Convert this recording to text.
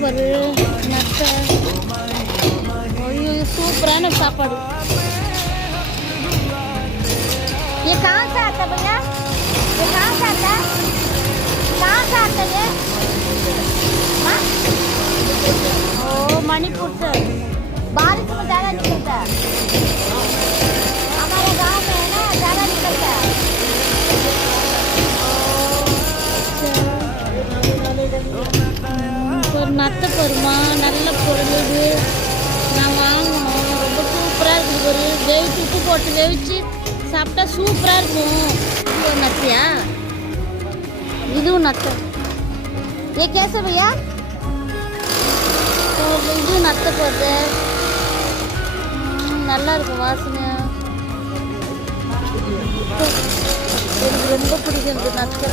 பாரு நத்தை. ஐயோ சூப்பரான சாப்பாடு. ये कहाँ से आता भैया? ये कहाँ से आता है? कहाँ से आता है? हाँ? ओ मणिपुर से। बारिश में ज़्यादा निकलता है। हमारे गांव में है ना ज़्यादा निकलता है। ஒரு நத்தை பொறுமா நல்ல பொருள் இது. நான் வாங்கணும். ரொம்ப சூப்பராக இருக்குது. ஒரு வேவிச்சு உப்பு போட்டு வேவிச்சு சாப்பிட்டா சூப்பராக இருக்கும். இது ஒரு நத்தையா? இதுவும் நத்தை. ஏ கேச பையா இது நத்தை போகுது. நல்லா இருக்கும் வாசனை. எனக்கு ரொம்ப பிடிக்கும் நத்தை.